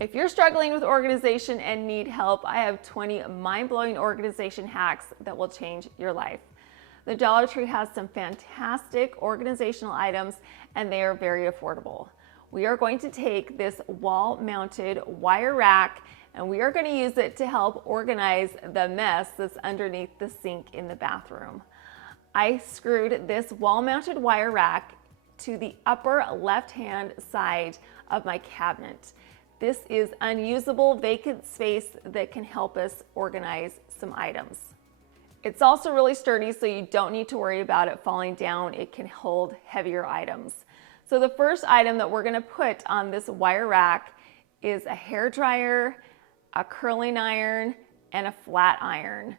If you're struggling with organization and need help, I have 20 mind-blowing organization hacks that will change your life. The Dollar Tree has some fantastic organizational items and they are very affordable. We are going to take this wall-mounted wire rack and we are going to use it to help organize the mess that's underneath the sink in the bathroom. I screwed this wall-mounted wire rack to the upper left-hand side of my cabinet. This is unusable vacant space that can help us organize some items. It's also really sturdy, so you don't need to worry about it falling down. It can hold heavier items. So the first item that we're going to put on this wire rack is a hair dryer, a curling iron, and a flat iron.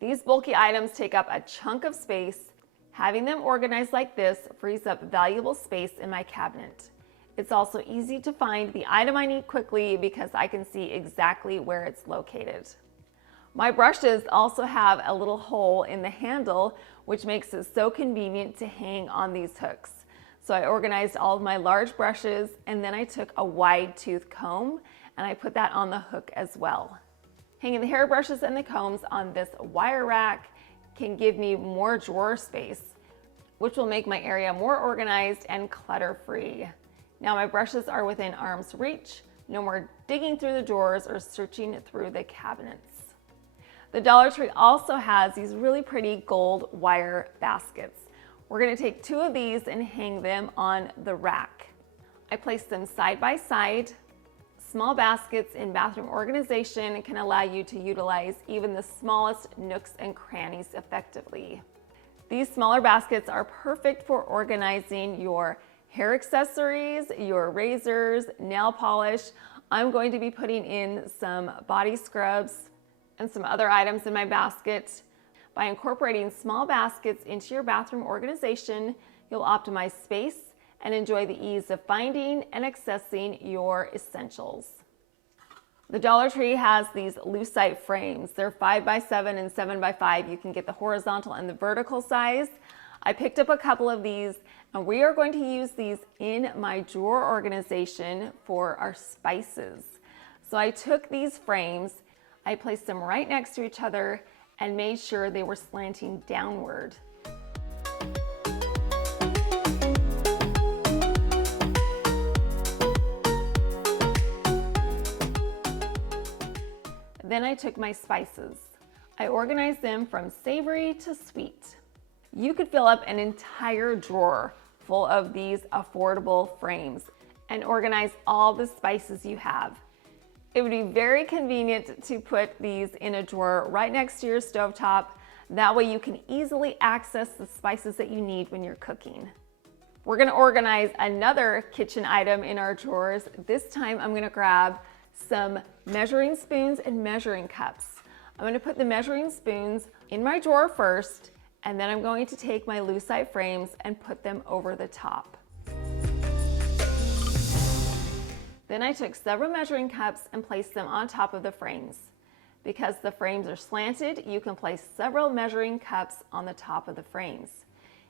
These bulky items take up a chunk of space. Having them organized like this frees up valuable space in my cabinet. It's also easy to find the item I need quickly because I can see exactly where it's located. My brushes also have a little hole in the handle, which makes it so convenient to hang on these hooks. So I organized all of my large brushes and then I took a wide tooth comb and I put that on the hook as well. Hanging the hairbrushes and the combs on this wire rack can give me more drawer space, which will make my area more organized and clutter-free. Now my brushes are within arm's reach. No more digging through the drawers or searching through the cabinets. The Dollar Tree also has these really pretty gold wire baskets. We're going to take 2 of these and hang them on the rack. I place them side by side. Small baskets in bathroom organization can allow you to utilize even the smallest nooks and crannies effectively. These smaller baskets are perfect for organizing your hair accessories, your razors, nail polish. I'm going to be putting in some body scrubs and some other items in my basket. By incorporating small baskets into your bathroom organization, you'll optimize space and enjoy the ease of finding and accessing your essentials. The Dollar Tree has these lucite frames. They're 5x7 and 7x5. You can get the horizontal and the vertical size. I picked up a couple of these and we are going to use these in my drawer organization for our spices. So I took these frames, I placed them right next to each other and made sure they were slanting downward. Then I took my spices. I organized them from savory to sweet. You could fill up an entire drawer full of these affordable frames and organize all the spices you have. It would be very convenient to put these in a drawer right next to your stovetop. That way you can easily access the spices that you need when you're cooking. We're going to organize another kitchen item in our drawers. This time I'm going to grab some measuring spoons and measuring cups. I'm going to put the measuring spoons in my drawer first, and then I'm going to take my lucite frames and put them over the top. Then I took several measuring cups and placed them on top of the frames. Because the frames are slanted, you can place several measuring cups on the top of the frames.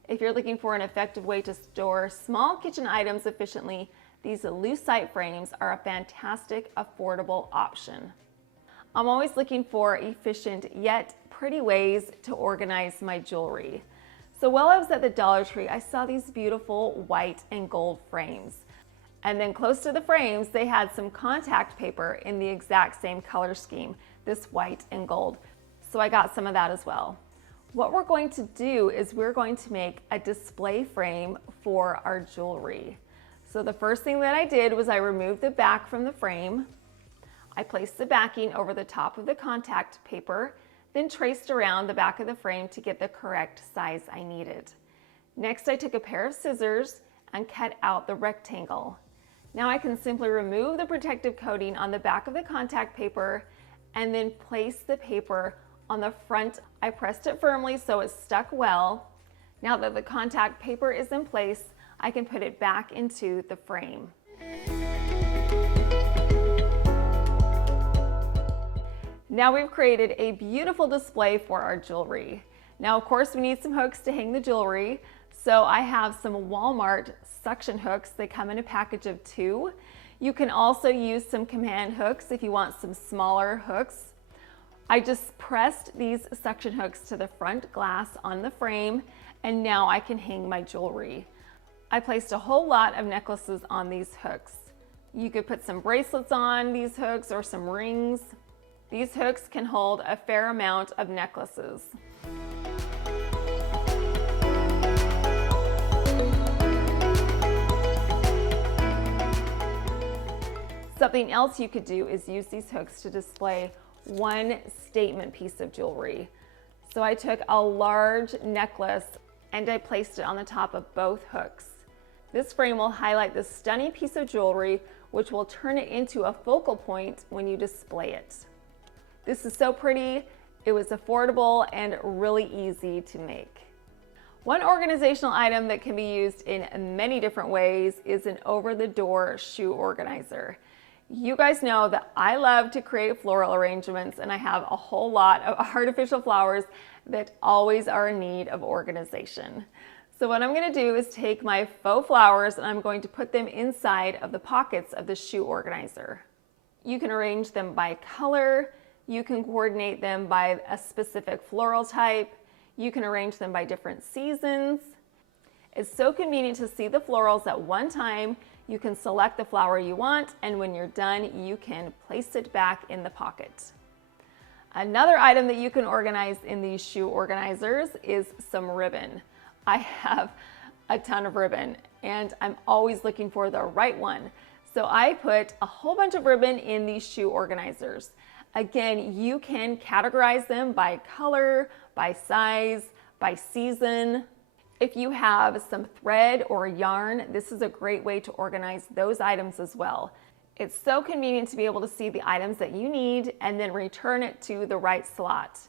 If you're looking for an effective way to store small kitchen items efficiently, these lucite frames are a fantastic, affordable option. I'm always looking for efficient yet pretty ways to organize my jewelry. So while I was at the Dollar Tree, I saw these beautiful white and gold frames. And then close to the frames, they had some contact paper in the exact same color scheme, this white and gold. So I got some of that as well. What we're going to do is we're going to make a display frame for our jewelry. So the first thing that I did was I removed the back from the frame. I placed the backing over the top of the contact paper, then traced around the back of the frame to get the correct size I needed. Next, I took a pair of scissors and cut out the rectangle. Now I can simply remove the protective coating on the back of the contact paper and then place the paper on the front. I pressed it firmly so it stuck well. Now that the contact paper is in place, I can put it back into the frame. Now we've created a beautiful display for our jewelry. Now, of course, we need some hooks to hang the jewelry. So I have some Walmart suction hooks. They come in a package of 2. You can also use some command hooks if you want some smaller hooks. I just pressed these suction hooks to the front glass on the frame, and now I can hang my jewelry. I placed a whole lot of necklaces on these hooks. You could put some bracelets on these hooks or some rings. These hooks can hold a fair amount of necklaces. Something else you could do is use these hooks to display one statement piece of jewelry. So I took a large necklace and I placed it on the top of both hooks. This frame will highlight this stunning piece of jewelry, which will turn it into a focal point when you display it. This is so pretty, it was affordable and really easy to make. One organizational item that can be used in many different ways is an over-the-door shoe organizer. You guys know that I love to create floral arrangements, and I have a whole lot of artificial flowers that always are in need of organization. So what I'm going to do is take my faux flowers and I'm going to put them inside of the pockets of the shoe organizer. You can arrange them by color, you can coordinate them by a specific floral type, you can arrange them by different seasons. It's so convenient to see the florals at one time. You can select the flower you want, and when you're done, you can place it back in the pocket. Another item that you can organize in these shoe organizers is some ribbon. I have a ton of ribbon, and I'm always looking for the right one. So I put a whole bunch of ribbon in these shoe organizers. Again, you can categorize them by color, by size, by season. If you have some thread or yarn, this is a great way to organize those items as well. It's so convenient to be able to see the items that you need and then return it to the right slot.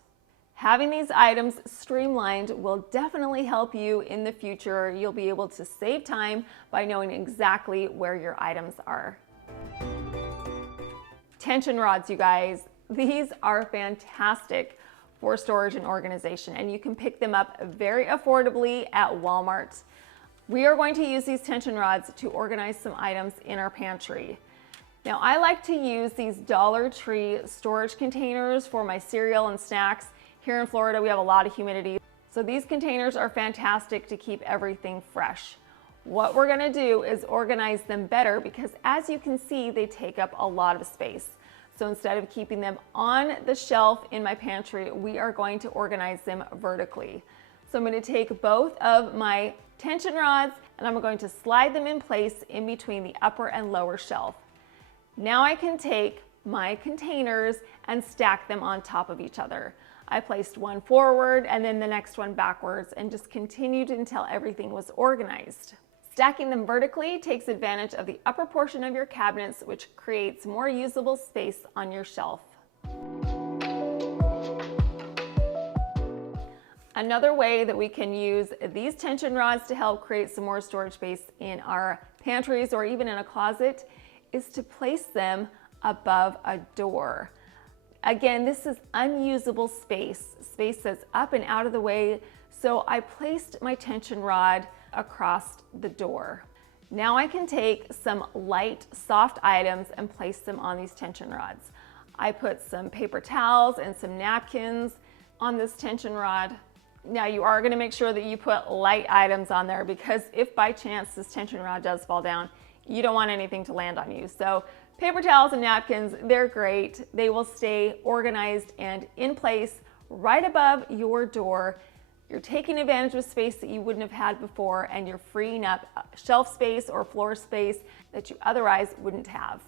Having these items streamlined will definitely help you in the future. You'll be able to save time by knowing exactly where your items are. Tension rods, you guys. These are fantastic for storage and organization, and you can pick them up very affordably at Walmart. We are going to use these tension rods to organize some items in our pantry. Now, I like to use these Dollar Tree storage containers for my cereal and snacks. Here in Florida, we have a lot of humidity, so these containers are fantastic to keep everything fresh. What we're gonna do is organize them better because, as you can see, they take up a lot of space. So instead of keeping them on the shelf in my pantry, we are going to organize them vertically. So I'm going to take both of my tension rods and I'm going to slide them in place in between the upper and lower shelf. Now I can take my containers and stack them on top of each other. I placed one forward and then the next one backwards and just continued until everything was organized. Stacking them vertically takes advantage of the upper portion of your cabinets, which creates more usable space on your shelf. Another way that we can use these tension rods to help create some more storage space in our pantries or even in a closet is to place them above a door. Again, this is unusable space that's up and out of the way, so I placed my tension rod across the door. Now I can take some light, soft items and place them on these tension rods. I put some paper towels and some napkins on this tension rod. Now you are going to make sure that you put light items on there because if by chance this tension rod does fall down, you don't want anything to land on you. So paper towels and napkins, they're great. They will stay organized and in place right above your door. You're taking advantage of space that you wouldn't have had before, and you're freeing up shelf space or floor space that you otherwise wouldn't have.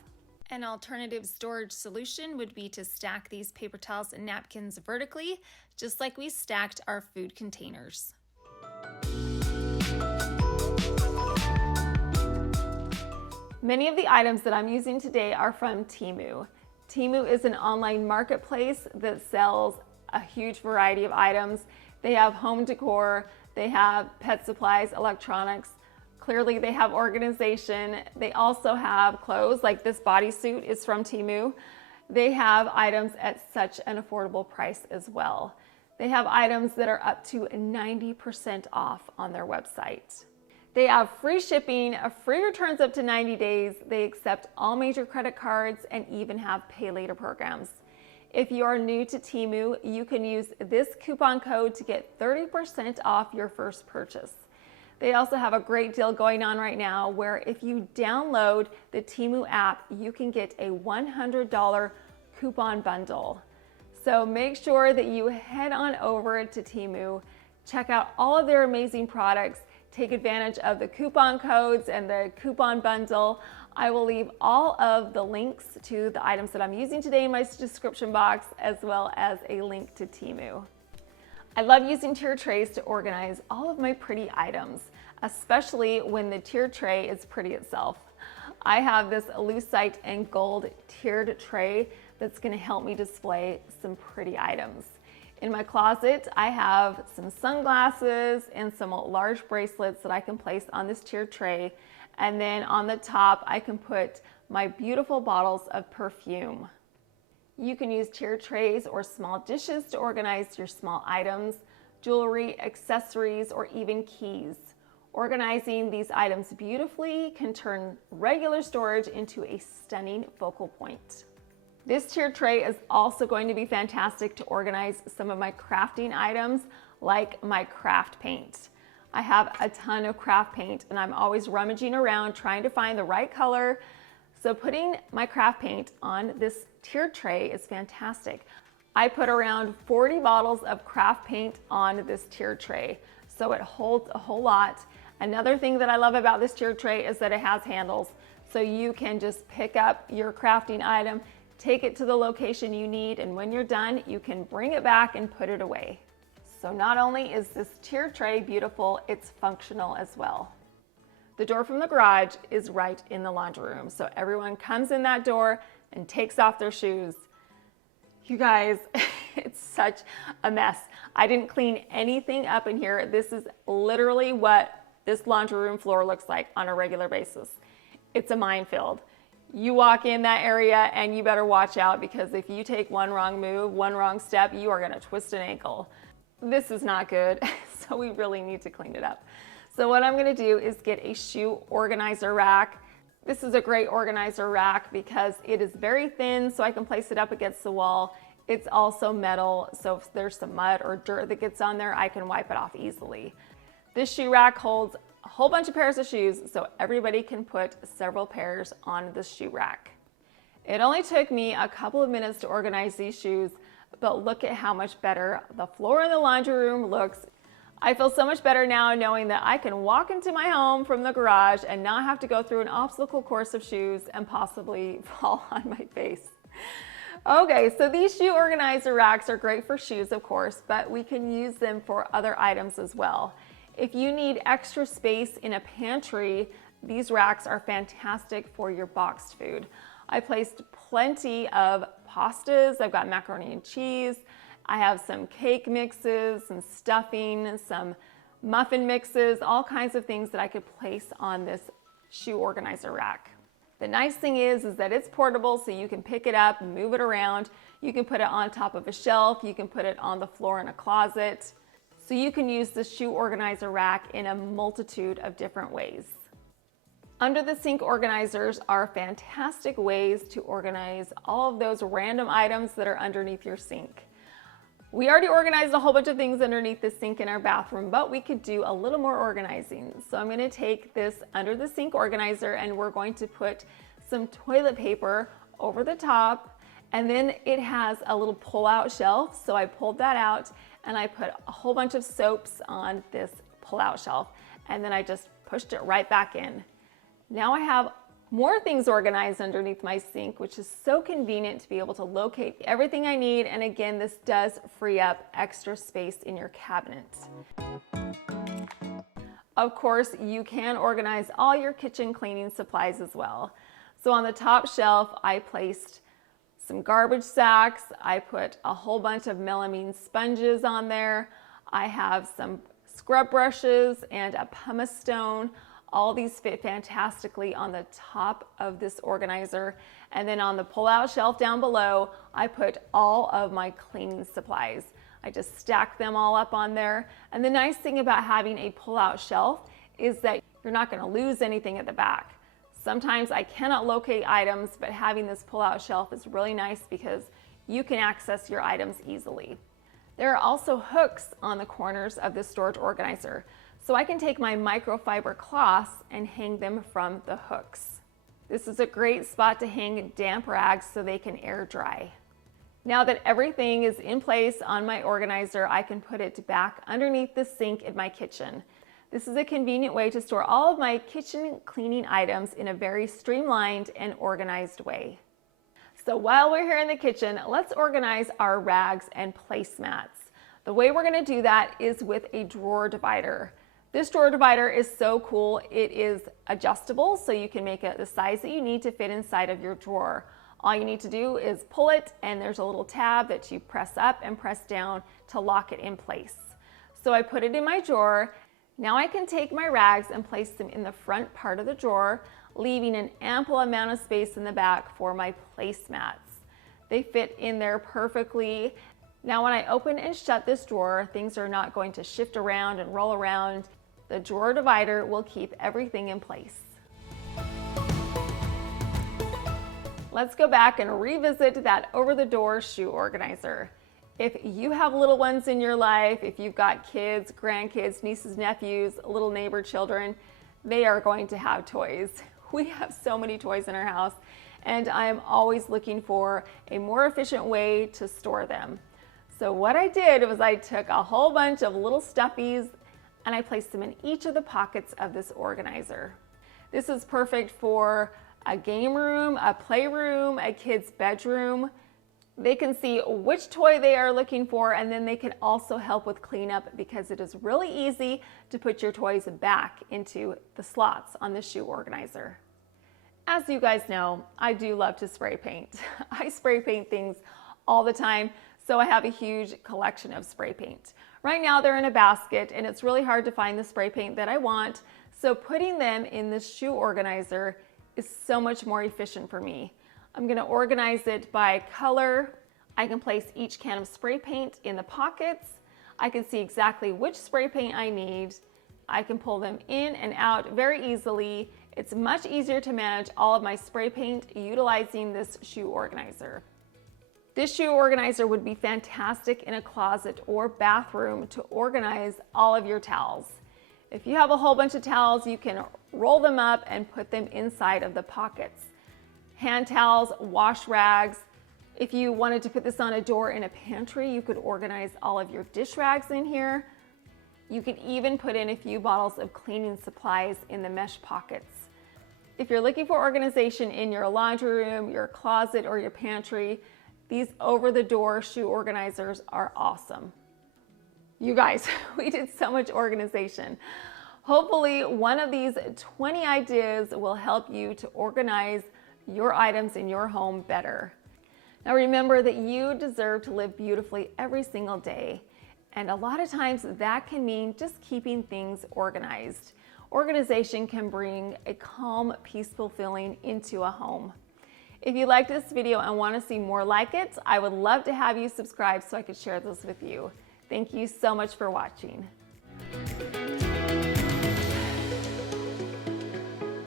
An alternative storage solution would be to stack these paper towels and napkins vertically, just like we stacked our food containers. Many of the items that I'm using today are from Temu. Temu is an online marketplace that sells a huge variety of items. They have home decor, they have pet supplies, electronics. Clearly they have organization. They also have clothes, like this bodysuit is from Temu. They have items at such an affordable price as well. They have items that are up to 90% off on their website. They have free shipping, free returns up to 90 days. They accept all major credit cards and even have pay later programs. If you are new to Temu, you can use this coupon code to get 30% off your first purchase. They also have a great deal going on right now where if you download the Temu app, you can get a $100 coupon bundle. So make sure that you head on over to Temu, check out all of their amazing products, take advantage of the coupon codes and the coupon bundle. I will leave all of the links to the items that I'm using today in my description box, as well as a link to Temu. I love using tier trays to organize all of my pretty items, especially when the tier tray is pretty itself. I have this lucite and gold tiered tray that's going to help me display some pretty items. In my closet, I have some sunglasses and some large bracelets that I can place on this tiered tray. And then on the top, I can put my beautiful bottles of perfume. You can use tiered trays or small dishes to organize your small items, jewelry, accessories, or even keys. Organizing these items beautifully can turn regular storage into a stunning focal point. This tiered tray is also going to be fantastic to organize some of my crafting items, like my craft paint. I have a ton of craft paint and I'm always rummaging around trying to find the right color. So putting my craft paint on this tiered tray is fantastic. I put around 40 bottles of craft paint on this tiered tray, so it holds a whole lot. Another thing that I love about this tiered tray is that it has handles, so you can just pick up your crafting item, take it to the location you need, and when you're done, you can bring it back and put it away. So not only is this tiered tray beautiful, it's functional as well. The door from the garage is right in the laundry room, so everyone comes in that door and takes off their shoes. You guys, it's such a mess. I didn't clean anything up in here. This is literally what this laundry room floor looks like on a regular basis. It's a minefield. You walk in that area and you better watch out, because if you take one wrong move, one wrong step, you are gonna twist an ankle. This is not good, so we really need to clean it up. So what I'm gonna do is get a shoe organizer rack. This is a great organizer rack because it is very thin, so I can place it up against the wall. It's also metal, so if there's some mud or dirt that gets on there, I can wipe it off easily. This shoe rack holds a whole bunch of pairs of shoes, so everybody can put several pairs on the shoe rack. It only took me a couple of minutes to organize these shoes, but look at how much better the floor in the laundry room looks. I feel so much better now knowing that I can walk into my home from the garage and not have to go through an obstacle course of shoes and possibly fall on my face. Okay, so these shoe organizer racks are great for shoes, of course, but we can use them for other items as well. If you need extra space in a pantry, these racks are fantastic for your boxed food. I placed plenty of pastas. I've got macaroni and cheese. I have some cake mixes, some stuffing, some muffin mixes, all kinds of things that I could place on this shoe organizer rack. The nice thing is that it's portable, so you can pick it up and move it around. You can put it on top of a shelf. You can put it on the floor in a closet. So you can use the shoe organizer rack in a multitude of different ways. Under the sink organizers are fantastic ways to organize all of those random items that are underneath your sink. We already organized a whole bunch of things underneath the sink in our bathroom, but we could do a little more organizing. So I'm going to take this under the sink organizer and we're going to put some toilet paper over the top, and then it has a little pull-out shelf. So I pulled that out and I put a whole bunch of soaps on this pull-out shelf, and then I just pushed it right back in. Now I have more things organized underneath my sink, which is so convenient to be able to locate everything I need. And again, this does free up extra space in your cabinet. Of course, you can organize all your kitchen cleaning supplies as well. So on the top shelf, I placed some garbage sacks. I put a whole bunch of melamine sponges on there. I have some scrub brushes and a pumice stone. All these fit fantastically on the top of this organizer. And then on the pull-out shelf down below, I put all of my cleaning supplies. I just stacked them all up on there. And the nice thing about having a pull-out shelf is that you're not going to lose anything at the back. Sometimes I cannot locate items, but having this pull-out shelf is really nice because you can access your items easily. There are also hooks on the corners of this storage organizer, so I can take my microfiber cloths and hang them from the hooks. This is a great spot to hang damp rags so they can air dry. Now that everything is in place on my organizer, I can put it back underneath the sink in my kitchen. This is a convenient way to store all of my kitchen cleaning items in a very streamlined and organized way. So while we're here in the kitchen, let's organize our rags and placemats. The way we're going to do that is with a drawer divider. This drawer divider is so cool. It is adjustable, so you can make it the size that you need to fit inside of your drawer. All you need to do is pull it, and there's a little tab that you press up and press down to lock it in place. So I put it in my drawer. Now I can take my rags and place them in the front part of the drawer, leaving an ample amount of space in the back for my placemats. They fit in there perfectly. Now when I open and shut this drawer, things are not going to shift around and roll around. The drawer divider will keep everything in place. Let's go back and revisit that over-the-door shoe organizer. If you have little ones in your life, if you've got kids, grandkids, nieces, nephews, little neighbor children, they are going to have toys. We have so many toys in our house, and I am always looking for a more efficient way to store them. So what I did was I took a whole bunch of little stuffies and I placed them in each of the pockets of this organizer. This is perfect for a game room, a playroom, a kid's bedroom. They can see which toy they are looking for, and then they can also help with cleanup because it is really easy to put your toys back into the slots on the shoe organizer. As you guys know, I do love to spray paint. I spray paint things all the time, so I have a huge collection of spray paint. Right now they're in a basket, and it's really hard to find the spray paint that I want, so putting them in this shoe organizer is so much more efficient for me. I'm going to organize it by color. I can place each can of spray paint in the pockets. I can see exactly which spray paint I need. I can pull them in and out very easily. It's much easier to manage all of my spray paint utilizing this shoe organizer. This shoe organizer would be fantastic in a closet or bathroom to organize all of your towels. If you have a whole bunch of towels, you can roll them up and put them inside of the pockets. Hand towels, wash rags. If you wanted to put this on a door in a pantry, you could organize all of your dish rags in here. You could even put in a few bottles of cleaning supplies in the mesh pockets. If you're looking for organization in your laundry room, your closet, or your pantry, these over-the-door shoe organizers are awesome. You guys, we did so much organization. Hopefully one of these 20 ideas will help you to organize your items in your home better. Now remember that you deserve to live beautifully every single day. And a lot of times that can mean just keeping things organized. Organization can bring a calm, peaceful feeling into a home. If you like this video and want to see more like it, I would love to have you subscribe so I could share this with you. Thank you so much for watching.